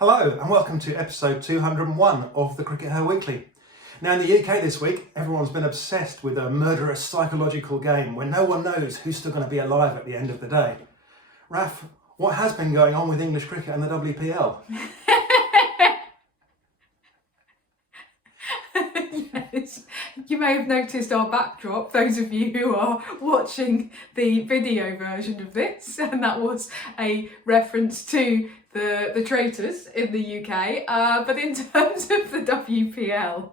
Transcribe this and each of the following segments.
Hello and welcome to episode 201 of the CRICKETher Weekly. Now in the UK this week, everyone's been obsessed with a murderous psychological game where no one knows who's still going to be alive at the end of the day. Raf, what has been going on with English cricket and the WPL? Yes, you may have noticed our backdrop, those of you who are watching the video version of this, and that was a reference to the traitors in the UK. But in terms of the WPL,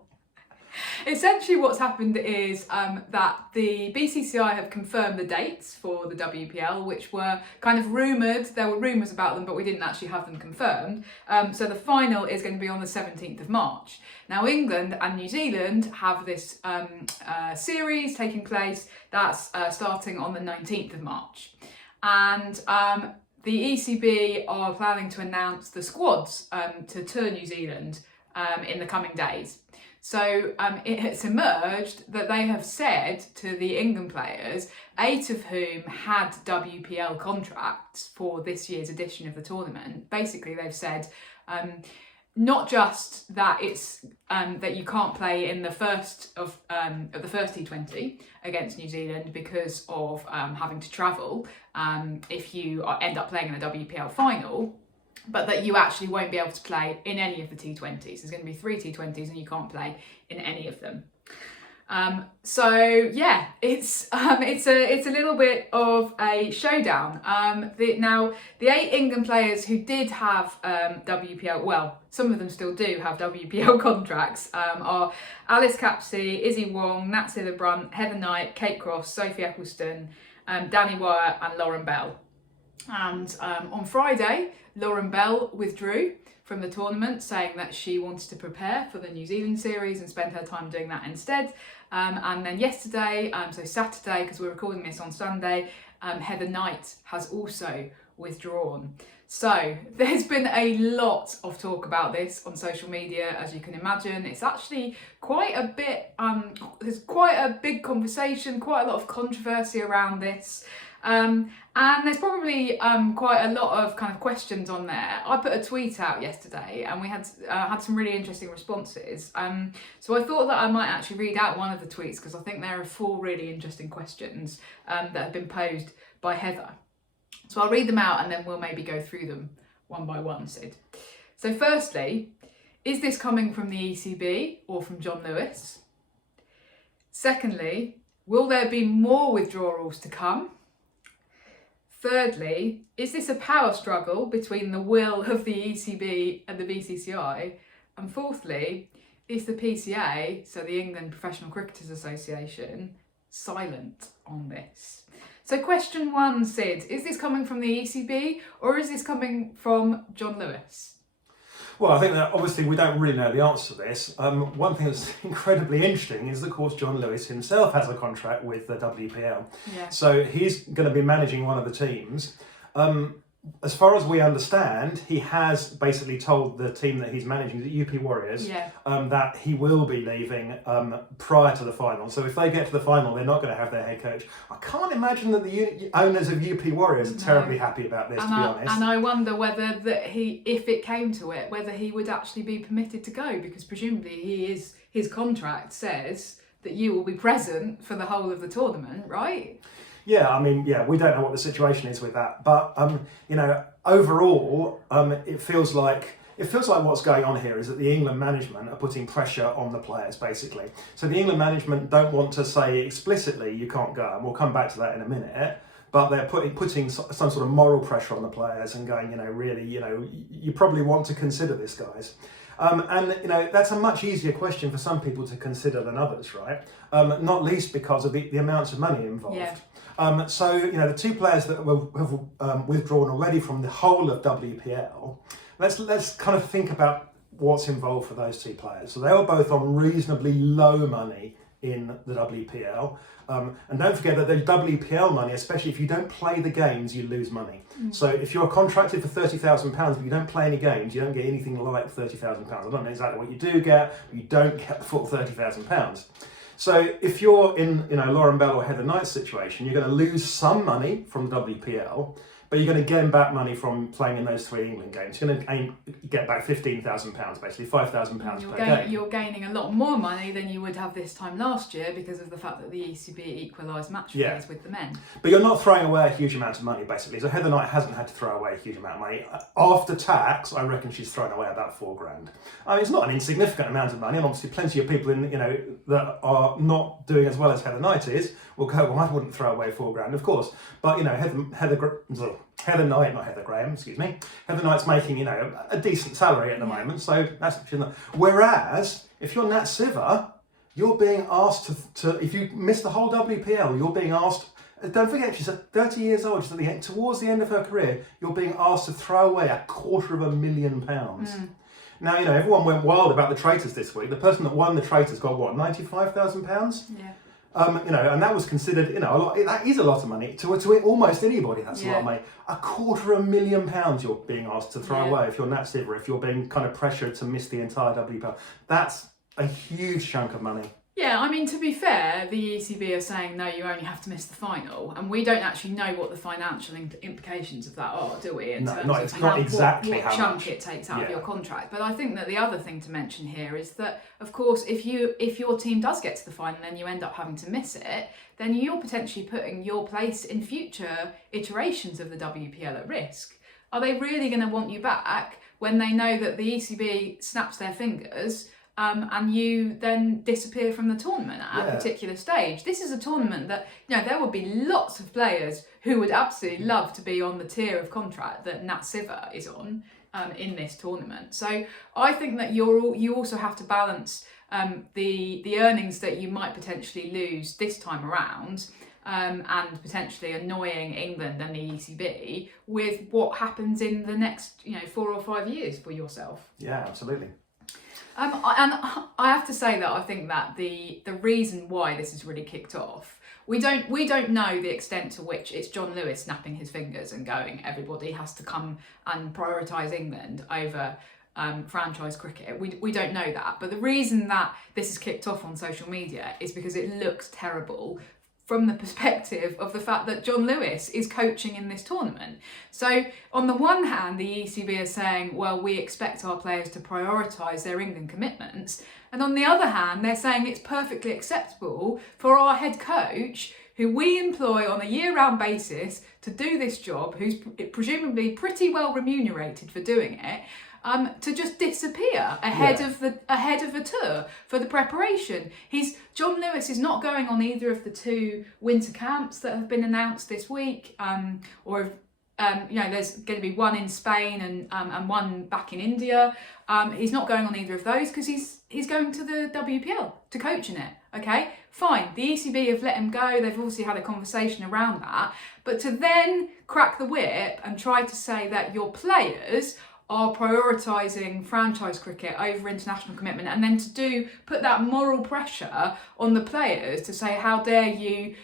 essentially what's happened is that the BCCI have confirmed the dates for the WPL, which were kind of rumoured. There were rumours about them, but we didn't actually have them confirmed. So the final is going to be on the 17th of March. Now England and New Zealand have this series taking place that's starting on the 19th of March. And the ECB are planning to announce the squads to tour New Zealand in the coming days. So it has emerged that they have said to the England players, 8 of whom had WPL contracts for this year's edition of the tournament. Basically, they've said not just that it's that you can't play in the first T20 against New Zealand because of having to travel if you end up playing in the WPL final, but that you actually won't be able to play in any of the T20s. There's going to be 3 T20s and you can't play in any of them. So yeah, it's a little bit of a showdown. Now the 8 England players who did have WPL, well, some of them still do have WPL contracts, are Alice Capsey, Izzy Wong, Natsir Lebrun, Heather Knight, Kate Cross, Sophie Eccleston, Danny Wyatt and Lauren Bell. And on Friday, Lauren Bell withdrew from the tournament, saying that she wanted to prepare for the New Zealand series and spend her time doing that instead. And then yesterday, so Saturday, because we're recording this on Sunday, Heather Knight has also withdrawn. So there's been a lot of talk about this on social media, as you can imagine. It's actually quite a bit, there's quite a big conversation, quite a lot of controversy around this. And there's probably quite a lot of kind of questions on there. I put a tweet out yesterday and we had some really interesting responses. So I thought that I might actually read out one of the tweets because I think there are 4 really interesting questions that have been posed by Heather. So I'll read them out and then we'll maybe go through them one by one, Sid. So firstly, is this coming from the ECB or from John Lewis? Secondly, will there be more withdrawals to come? Thirdly, is this a power struggle between the will of the ECB and the BCCI? And fourthly, is the PCA, so the England Professional Cricketers Association, silent on this? So question 1, Sid, is this coming from the ECB or is this coming from John Lewis? Well, I think that obviously we don't really know the answer to this. One thing that's incredibly interesting is, of course, John Lewis himself has a contract with the WPL. Yeah. So he's going to be managing one of the teams. As far as we understand, he has basically told the team that he's managing, the UP Warriors, that he will be leaving prior to the final. So if they get to the final, they're not going to have their head coach. I can't imagine that the owners of UP Warriors are terribly happy about this, to be honest. And I wonder whether if it came to it, whether he would actually be permitted to go, because presumably his contract says that you will be present for the whole of the tournament, right? Yeah, I mean, we don't know what the situation is with that, but overall, it feels like what's going on here is that the England management are putting pressure on the players, basically. So the England management don't want to say explicitly you can't go, and we'll come back to that in a minute. But they're putting some sort of moral pressure on the players and going, really, you probably want to consider this, guys. And that's a much easier question for some people to consider than others, right? Not least because of the amounts of money involved. Yeah. So the 2 players that have withdrawn already from the whole of WPL, let's kind of think about what's involved for those 2 players. So they were both on reasonably low money in the WPL. And don't forget that the WPL money, especially if you don't play the games, you lose money. So if you're contracted for £30,000 but you don't play any games, you don't get anything like £30,000. I don't know exactly what you do get, but you don't get the full £30,000. So if you're in Lauren Bell or Heather Knight's situation, you're going to lose some money from the WPL, but you're going to gain back money from playing in those 3 England games. You're going to get back £15,000, basically £5,000 per game. You're gaining a lot more money than you would have this time last year because of the fact that the ECB equalised match fees with the men. But you're not throwing away a huge amount of money, basically. So Heather Knight hasn't had to throw away a huge amount of money. After tax, I reckon she's thrown away about £4,000. I mean, it's not an insignificant amount of money, and obviously plenty of people that are not doing as well as Heather Knight is will go, well, I wouldn't throw away £4,000, of course. But Heather Knight, not Heather Graham, excuse me. Heather Knight's making a decent salary at the moment, so that's whereas if you're Nat Siver, you're being asked to if you miss the whole WPL, you're being asked. Don't forget, she's 30 years old. She's towards the end of her career. You're being asked to throw away £250,000. Now, everyone went wild about the traitors this week. The person that won the traitors got what, £95,000? Yeah. And that was considered, a lot. That is a lot of money to almost anybody. That's a lot of money. £250,000 you're being asked to throw away if you're Nat Siver, if you're being kind of pressured to miss the entire WPL. That's a huge chunk of money. Yeah, I mean, to be fair, the ECB are saying, no, you only have to miss the final. And we don't actually know what the financial implications of that are, do we? In terms of what chunk it takes out of your contract. But I think that the other thing to mention here is that, of course, if your team does get to the final and you end up having to miss it, then you're potentially putting your place in future iterations of the WPL at risk. Are they really going to want you back when they know that the ECB snaps their fingers and you then disappear from the tournament at a particular stage? This is a tournament that, there would be lots of players who would absolutely love to be on the tier of contract that Nat Siver is on in this tournament. So I think that you also have to balance the earnings that you might potentially lose this time around and potentially annoying England and the ECB with what happens in the next 4 or 5 years for yourself. Yeah, absolutely. And I have to say that I think that the reason why this has really kicked off, we don't know the extent to which it's John Lewis snapping his fingers and going, everybody has to come and prioritise England over franchise cricket. We don't know that, but the reason that this has kicked off on social media is because it looks terrible from the perspective of the fact that John Lewis is coaching in this tournament. So on the one hand, the ECB are saying, well, we expect our players to prioritise their England commitments. And on the other hand, they're saying it's perfectly acceptable for our head coach, who we employ on a year-round basis to do this job, who's presumably pretty well remunerated for doing it, to just disappear ahead of the tour for the preparation. John Lewis is not going on either of the 2 winter camps that have been announced this week, there's going to be one in Spain and one back in India. He's not going on either of those because he's going to the WPL to coach in it. Okay, fine. The ECB have let him go. They've obviously had a conversation around that. But to then crack the whip and try to say that your players are prioritising franchise cricket over international commitment, and then to put that moral pressure on the players to say, how dare you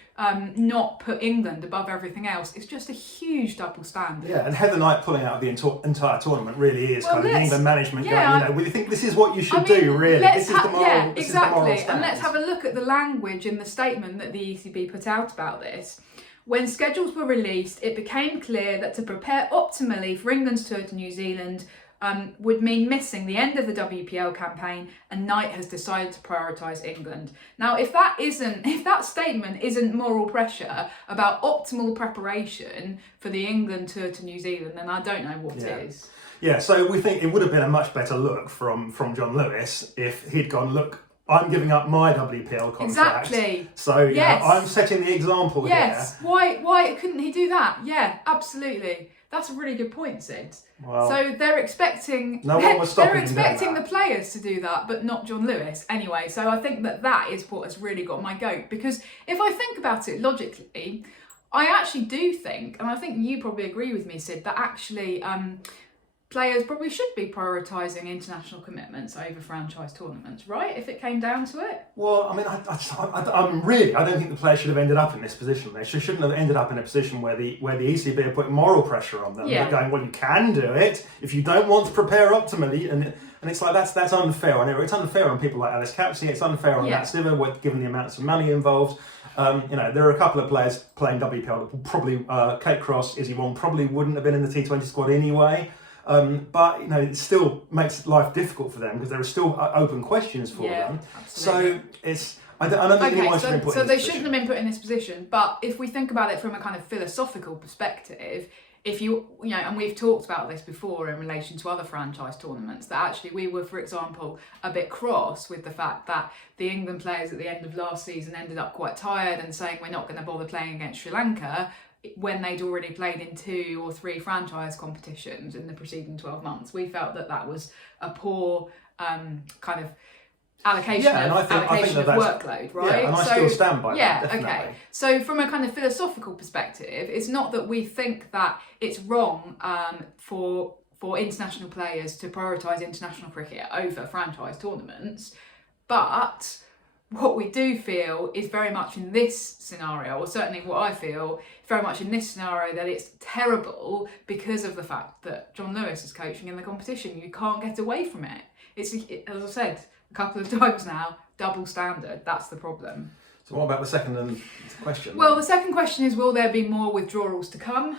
not put England above everything else, it's just a huge double standard. Yeah, and Heather Knight pulling out of the entire tournament really is kind of the England management going, we think this is what you should do, really. This is the moral exactly. This is the moral And let's have a look at the language in the statement that the ECB put out about this. When schedules were released, it became clear that to prepare optimally for England's tour to New Zealand would mean missing the end of the WPL campaign, and Knight has decided to prioritise England. Now, if that statement isn't moral pressure about optimal preparation for the England tour to New Zealand, then I don't know what is. Yeah, so we think it would have been a much better look from John Lewis if he'd gone, look, I'm giving up my WPL contract. Exactly. So I'm setting the example here. Yes. Why couldn't he do that? Yeah, absolutely. That's a really good point, Sid. Well, so they're expecting the players to do that, but not John Lewis. Anyway, so I think that is what has really got my goat. Because if I think about it logically, I actually do think, and I think you probably agree with me, Sid, that actually players probably should be prioritising international commitments over franchise tournaments, right? If it came down to it. Well, I mean, I don't think the players should have ended up in this position. They shouldn't have ended up in a position where the ECB are putting moral pressure on them. Yeah. They're going, well, you can do it if you don't want to prepare optimally, and it's like that's unfair. And it's unfair on people like Alice Capsey. It's unfair on Nat Siver, given the amounts of money involved. There are a couple of players playing WPL that probably Kate Cross, Izzy Wong probably wouldn't have been in the T20 squad anyway. But it still makes life difficult for them because there are still open questions for them. Absolutely. So I don't think anyone should have been put in this they position. shouldn't have been put in this position. But if we think about it from a kind of philosophical perspective, if and we've talked about this before in relation to other franchise tournaments, that actually we were, for example, a bit cross with the fact that the England players at the end of last season ended up quite tired and saying we're not going to bother playing against Sri Lanka, when they'd already played in 2 or 3 franchise competitions in the preceding 12 months. We felt that was a poor kind of allocation of workload, right? Yeah, and I still stand by that, definitely. Okay. So from a kind of philosophical perspective, it's not that we think that it's wrong for international players to prioritise international cricket over franchise tournaments, but what we do feel is very much in this scenario, or certainly what I feel, very much in this scenario, that it's terrible because of the fact that John Lewis is coaching in the competition. You can't get away from it. It's, as I said a couple of times now, double standard. That's the problem. So what about the second question? Well, the second question is, will there be more withdrawals to come?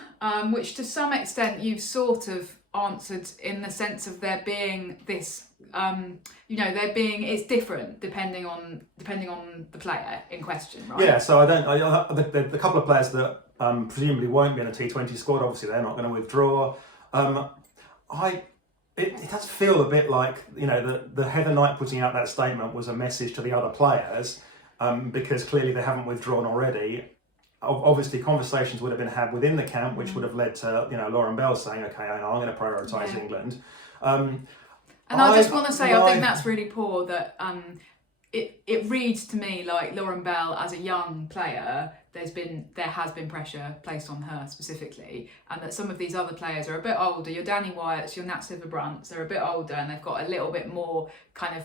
Which to some extent you've sort of answered in the sense of there being this, it's different depending on the player in question, right? Yeah, so the couple of players that presumably won't be in a T20 squad, obviously they're not going to withdraw. It does feel a bit like, the Heather Knight putting out that statement was a message to the other players, because clearly they haven't withdrawn already. Obviously, conversations would have been had within the camp, which would have led to, Lauren Bell saying, okay, I'm going to prioritise England. And I just want to say, I think that's really poor that it reads to me like Lauren Bell, as a young player, there has been pressure placed on her specifically, and that some of these other players are a bit older. Your Danny Wyatts, your Nat Siver Brunts, they're a bit older and they've got a little bit more kind of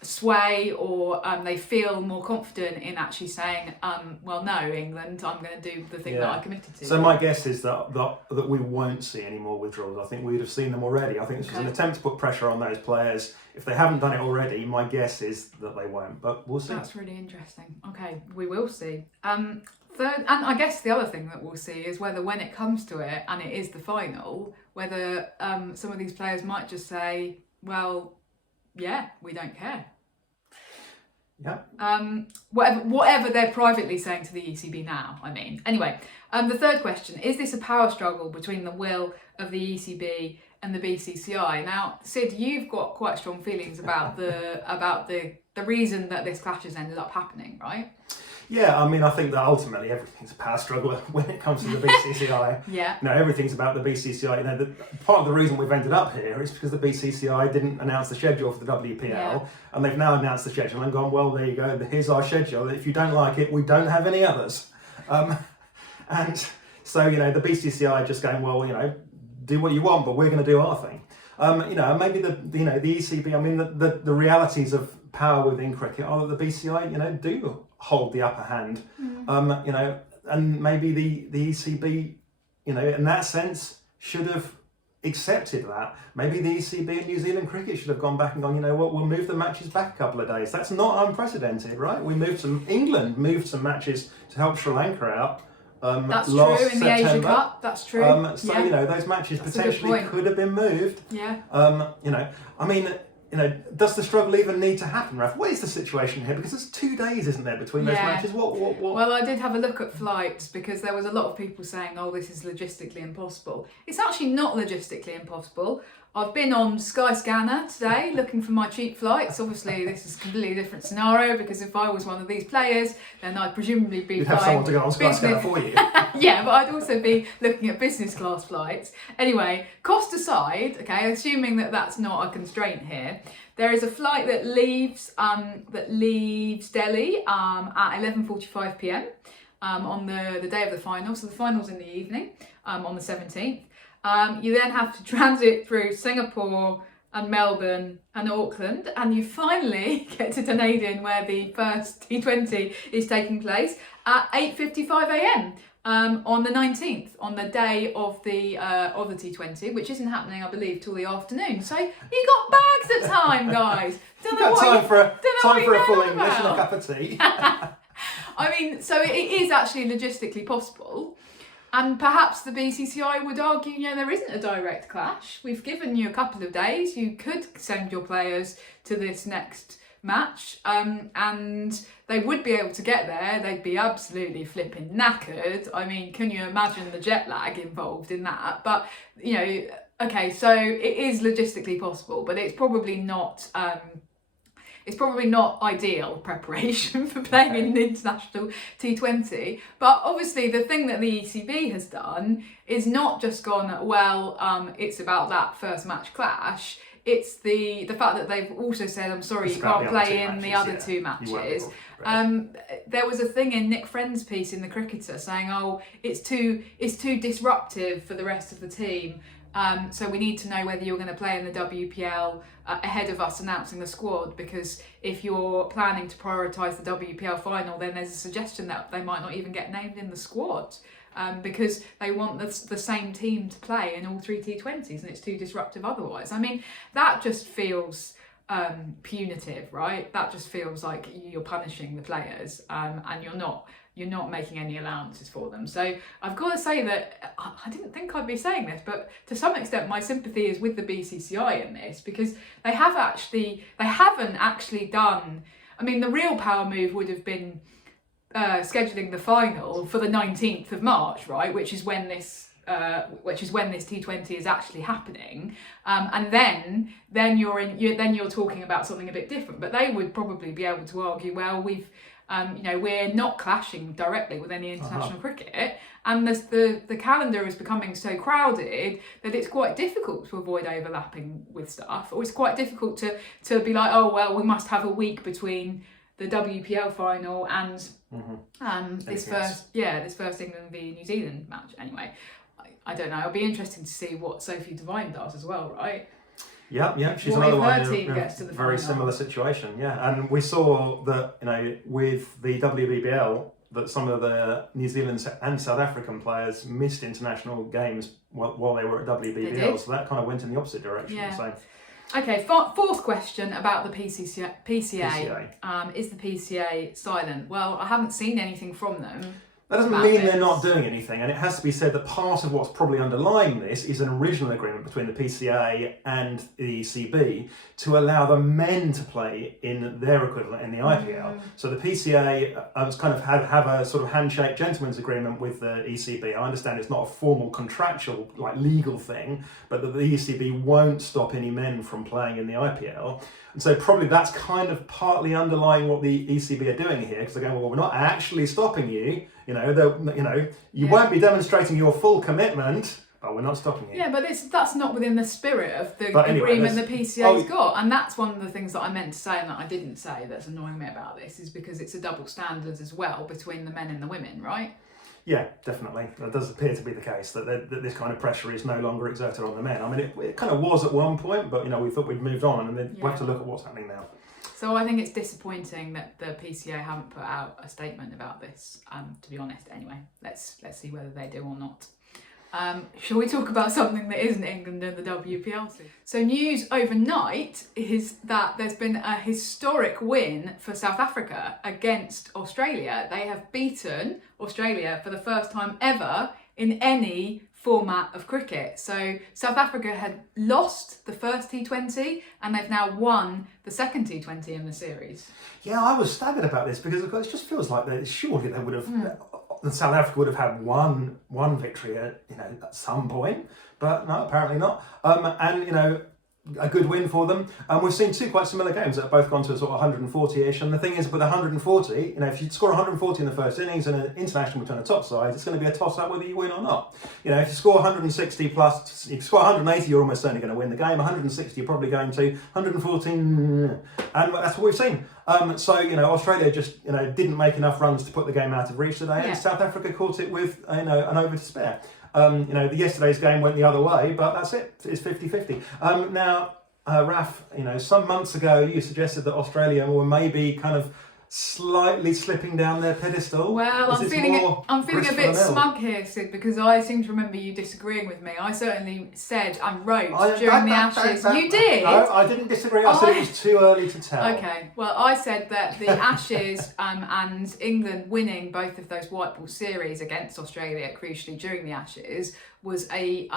sway, or they feel more confident in actually saying, well, no, England, I'm going to do the thing that I committed to. So my guess is that we won't see any more withdrawals. I think we'd have seen them already. I think this was an attempt to put pressure on those players. If they haven't done it already, my guess is that they won't, but we'll see. That's really interesting. Okay, we will see. Third, and I guess the other thing that we'll see is whether, when it comes to it and it is the final, whether some of these players might just say, well, yeah, we don't care. Yeah. Whatever they're privately saying to the ECB now, I mean. Anyway, the third question, is this a power struggle between the will of the ECB and the BCCI? Now, Sid, you've got quite strong feelings about the reason that this clash has ended up happening, right? Yeah, I mean, I think that ultimately everything's a power struggle when it comes to the BCCI. Yeah. Everything's about the BCCI. Part of the reason we've ended up here is because the BCCI didn't announce the schedule for the WPL, and they've now announced the schedule and gone, well, there you go, here's our schedule. If you don't like it, we don't have any others. And so, the BCCI just going, well, do what you want, but we're going to do our thing. Maybe the ECB, I mean, the realities of power within cricket are that the BCCI, do hold the upper hand. And maybe the ECB, in that sense, should have accepted that. Maybe the ECB and New Zealand cricket should have gone back and gone, we'll move the matches back a couple of days. That's not unprecedented, right? England moved some matches to help Sri Lanka out. That's last true in the Asia Cup. That's true. Those matches potentially could have been moved. Yeah. I mean, does the struggle even need to happen, Raf? What is the situation here? Because there's 2 days, isn't there, between those matches? What? Well, I did have a look at flights because there was a lot of people saying, oh, this is logistically impossible. It's actually not logistically impossible. I've been on Skyscanner today looking for my cheap flights. Obviously, this is a completely different scenario because if I was one of these players, then I'd presumably be You'd have someone to go on Skyscanner for you. Yeah, but I'd also be looking at business class flights. Anyway, cost aside, okay, assuming that that's not a constraint here, there is a flight that leaves Delhi at 11:45 p.m. On the day of the final. So the final's in the evening on the 17th. You then have to transit through Singapore and Melbourne and Auckland, and you finally get to Dunedin, where the first T20 is taking place at 8:55 a.m. On the 19th, on the day of the T20, which isn't happening, I believe, till the afternoon. So you got bags of time, guys. You've got time for a full English and a cup of tea. I mean, so it is actually logistically possible. And perhaps the BCCI would argue, you know, there isn't a direct clash. We've given you a couple of days. You could send your players to this next match, and they would be able to get there. They'd be absolutely flipping knackered. I mean, can you imagine the jet lag involved in that? But, you know, okay, so it is logistically possible, but it's probably not... It's probably not ideal preparation for playing in an international T20. But obviously the thing that the ECB has done is not just gone, well, it's about that first match clash. It's the fact that they've also said, I'm sorry, you can't play in the other two matches. There was a thing in Nick Friend's piece in the Cricketer saying, oh, it's too disruptive for the rest of the team. So we need to know whether you're going to play in the WPL ahead of us announcing the squad, because if you're planning to prioritise the WPL final, then there's a suggestion that they might not even get named in the squad because they want the same team to play in all three T20s, and it's too disruptive otherwise. I mean, that just feels punitive, right? That just feels like you're punishing the players, and you're not making any allowances for them. So I've got to say that I didn't think I'd be saying this, but to some extent my sympathy is with the BCCI in this, because they haven't actually done, I mean, the real power move would have been scheduling the final for the 19th of March, right, which is when this T20 is actually happening, and then you're talking about something a bit different. But they would probably be able to argue, well, we're not clashing directly with any international cricket, and the calendar is becoming so crowded that it's quite difficult to avoid overlapping with stuff, or it's quite difficult to be like, oh well, we must have a week between the WPL final and this first England v New Zealand match. Anyway, I don't know. It'll be interesting to see what Sophie Devine does as well, right? Yeah, she's another one in a very similar situation. Yeah, and we saw that, you know, with the WPL, that some of the New Zealand and South African players missed international games while they were at WPL, so that kind of went in the opposite direction. Yeah. So. Okay, fourth question about the PCA. Is the PCA silent? Well, I haven't seen anything from them. That doesn't mean they're not doing anything, and it has to be said that part of what's probably underlying this is an original agreement between the PCA and the ECB to allow the men to play in their equivalent in the IPL. So the PCA has kind of have a sort of handshake gentleman's agreement with the ECB. I understand it's not a formal contractual, like legal thing, but that the ECB won't stop any men from playing in the IPL. And so probably that's kind of partly underlying what the ECB are doing here, because they're going, well, we're not actually stopping you. You won't be demonstrating your full commitment, but we're not stopping you. Yeah, but that's not within the spirit of the agreement the PCA's got. And that's one of the things that I meant to say and that I didn't say that's annoying me about this, is because it's a double standard as well between the men and the women, right? Yeah, definitely. That does appear to be the case, that this kind of pressure is no longer exerted on the men. I mean, it kind of was at one point, but, we thought we'd moved on, and then we have to look at what's happening now. So I think it's disappointing that the PCA haven't put out a statement about this, to be honest. Anyway, let's see whether they do or not. Shall we talk about something that isn't England and the WPL? So news overnight is that there's been a historic win for South Africa against Australia. They have beaten Australia for the first time ever in any format of cricket. So South Africa had lost the first T20 and they've now won the second T20 in the series. Yeah, I was staggered about this because it just feels like surely they would have South Africa would have had one victory at some point, but no, apparently not. A good win for them. We've seen two quite similar games that have both gone to a sort of 140-ish, and the thing is, with 140, if you score 140 in the first innings and an international return a top side, it's going to be a toss-up whether you win or not. If you score 160 plus, if you score 180, you're almost certainly going to win the game. 160, you're probably going to. 114, and that's what we've seen. Australia just didn't make enough runs to put the game out of reach today, and South Africa caught it with an over to spare. Yesterday's game went the other way, but that's it. It's 50-50. Now, Raf, some months ago you suggested that Australia were maybe kind of slightly slipping down their pedestal. Well, I'm feeling a bit smug here, Sid, because I seem to remember you disagreeing with me. I certainly said and wrote during the Ashes. You did? No, I didn't disagree. I said it was too early to tell. Okay. Well, I said that the Ashes and England winning both of those white ball series against Australia, crucially during the Ashes, was a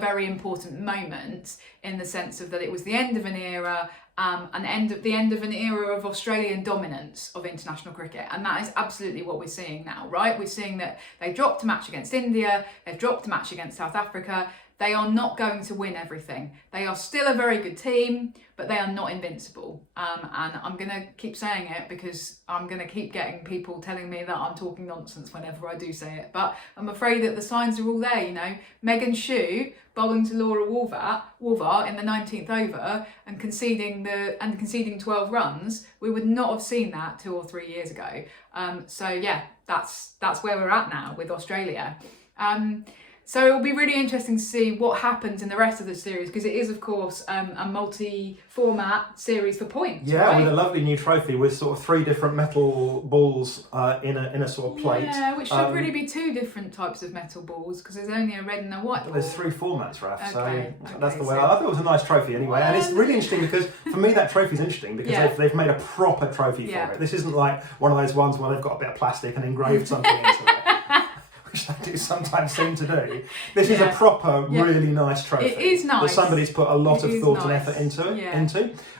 very important moment in the sense of that it was the end of an era. The end of an era of Australian dominance of international cricket, and that is absolutely what we're seeing now, right? We're seeing that they dropped a match against India, they've dropped a match against South Africa. They are not going to win everything. They are still a very good team, but they are not invincible. And I'm going to keep saying it because I'm going to keep getting people telling me that I'm talking nonsense whenever I do say it. But I'm afraid that the signs are all there, Megan Shue bowling to Laura Wolvar in the 19th over and conceding 12 runs. We would not have seen that 2 or 3 years ago. So yeah, that's where we're at now with Australia. So it'll be really interesting to see what happens in the rest of the series, because it is, of course, a multi-format series for points. Yeah, right? with a lovely new trophy with sort of 3 different metal balls in a sort of plate. Yeah, which should really be 2 different types of metal balls, because there's only a red and a white ball. There's 3 formats, Raf. Okay, so that's the way. I thought it was a nice trophy anyway, and it's really interesting because for me that trophy's interesting because they've made a proper trophy for it. This isn't like one of those ones where they've got a bit of plastic and engraved something into it. Which they do sometimes seem to do. This is a proper, really nice trophy. It is nice. That somebody's put a lot of thought and effort into,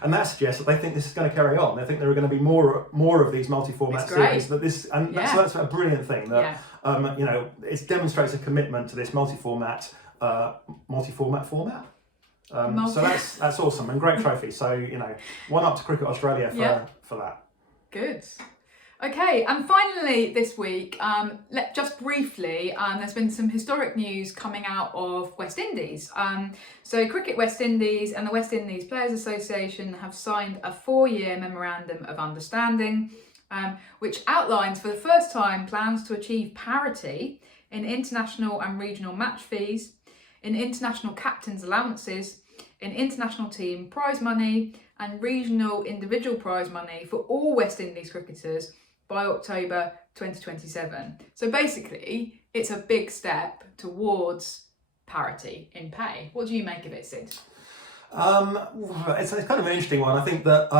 and that suggests that they think this is going to carry on. They think there are going to be more of these multi-format series. That's a brilliant thing. That it demonstrates a commitment to this multi-format format. So that's awesome and great trophy. So one up to Cricket Australia for that. Good. Okay, and finally this week, just briefly, there's been some historic news coming out of West Indies. So Cricket West Indies and the West Indies Players Association have signed a 4-year memorandum of understanding, which outlines for the first time plans to achieve parity in international and regional match fees, in international captains' allowances, in international team prize money and regional individual prize money for all West Indies cricketers by October 2027. So basically, it's a big step towards parity in pay. What do you make of it, Sid? It's kind of an interesting one. I think that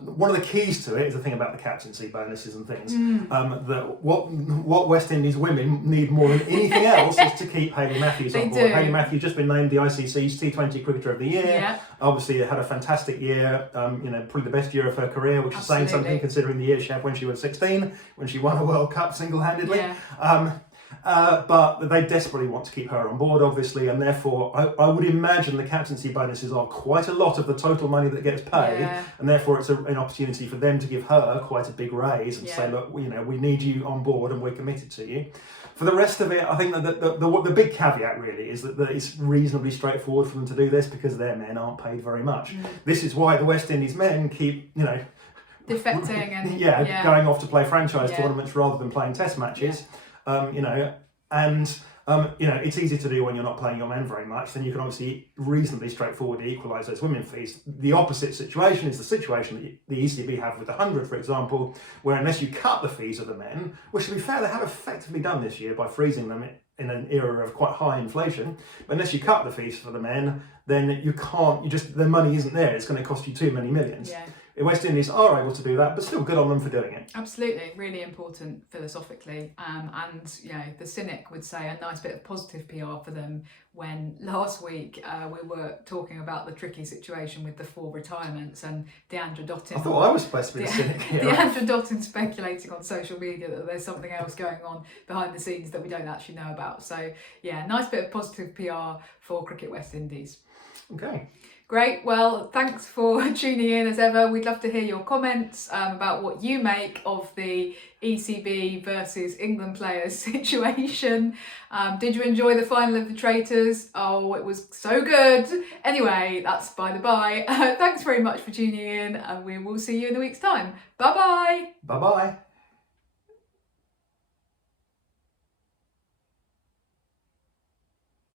one of the keys to it is the thing about the captaincy bonuses and things. That what West Indies women need more than anything else is to keep Hayley Matthews on board. Hayley Matthews just been named the ICC's T20 Cricketer of the Year. Yeah. Obviously, had a fantastic year. Probably the best year of her career, which is saying something considering the year she had when she was 16, when she won a World Cup single-handedly. Yeah. But they desperately want to keep her on board, obviously, and therefore I would imagine the captaincy bonuses are quite a lot of the total money that gets paid, and therefore it's an opportunity for them to give her quite a big raise and say, look, we need you on board and we're committed to you. For the rest of it, I think that the big caveat really is that it's reasonably straightforward for them to do this because their men aren't paid very much. This is why the West Indies men keep, defecting and going off to play franchise tournaments rather than playing test matches. It's easy to do when you're not playing your men very much. Then you can obviously reasonably straightforwardly equalise those women fees. The opposite situation is the situation that the ECB have with the 100, for example, where unless you cut the fees of the men, which to be fair, they have effectively done this year by freezing them in an era of quite high inflation, but unless you cut the fees for the men, then the money isn't there. It's going to cost you too many millions. Yeah. West Indies are able to do that, but still good on them for doing it. Absolutely, really important philosophically. And the cynic would say a nice bit of positive PR for them when last week we were talking about the tricky situation with the 4 retirements and Deandra Dottin. I thought I was supposed to be the cynic here. Deandra Dottin speculating on social media that there's something else going on behind the scenes that we don't actually know about. So yeah, nice bit of positive PR for Cricket West Indies. Okay. Great, well, thanks for tuning in as ever. We'd love to hear your comments about what you make of the ECB versus England players situation. Did you enjoy the final of the Traitors? Oh, it was so good. Anyway, that's by the by. Thanks very much for tuning in, and we will see you in a week's time. Bye-bye. Bye-bye.